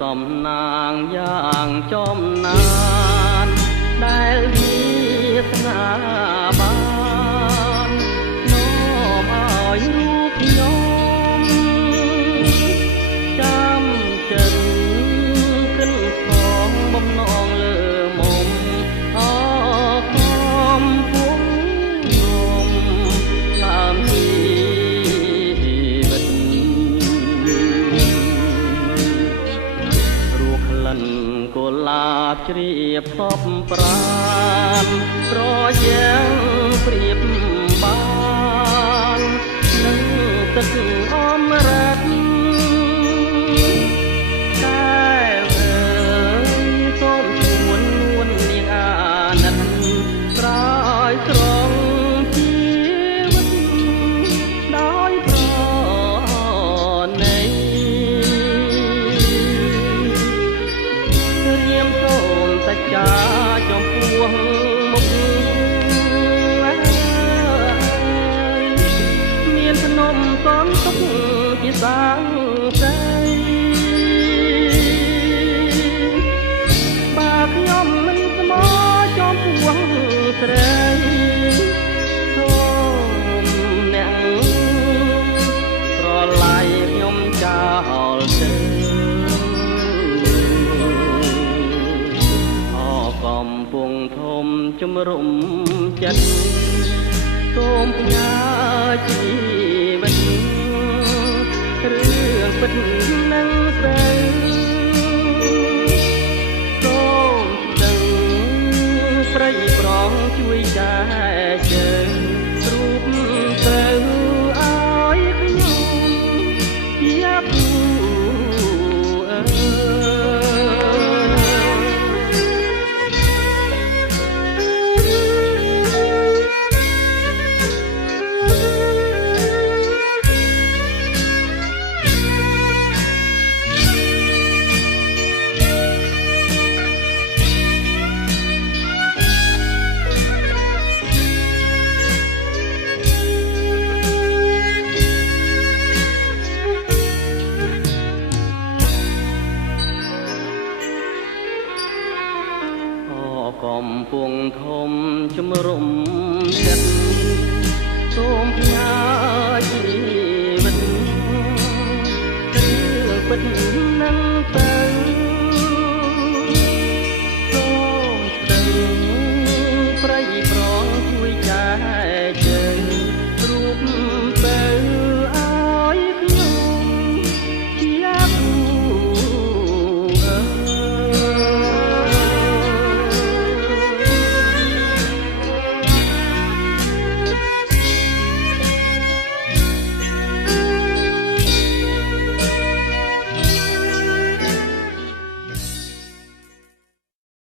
សំណាងយ៉ាងចំណានដែលវាសនាបាននាំឲ្យរូបខ្ញុំចាំចិនគិនផងបំណងលើមុំអខំពុំនំឡាមជីវិតរੂក្លិនកុលាបជ្រាបសពប្រានប្រយ៉ាងព្រៀបបាននឹងទឹកអមរិតតែអើយសូមជួននួននាងអាណិតប្រយត្រង់ជីវិតដោយប្រណីរៀមសូមសច្ចាចំពោះមុខមានភ្នំសំទុកជាសាងសីបើខ្ញុំមិនស្មោះចំពោះស្រីសូមអ្នកប្រឡាយខ្ញុំចោលទៅកំពុងធំជំរុំចិត្តសូមផ្ញើជីវិតរឿងពិតនឹងស្រីសូមដឹងស្រីប្រងជួយចែកជើងរូបត្រូវឲ្យខ្ញុំជាគូកំពុងធំជំរុំចិត្តសូមផ្ញើជីវិតរឿងពិតនឹងទៅ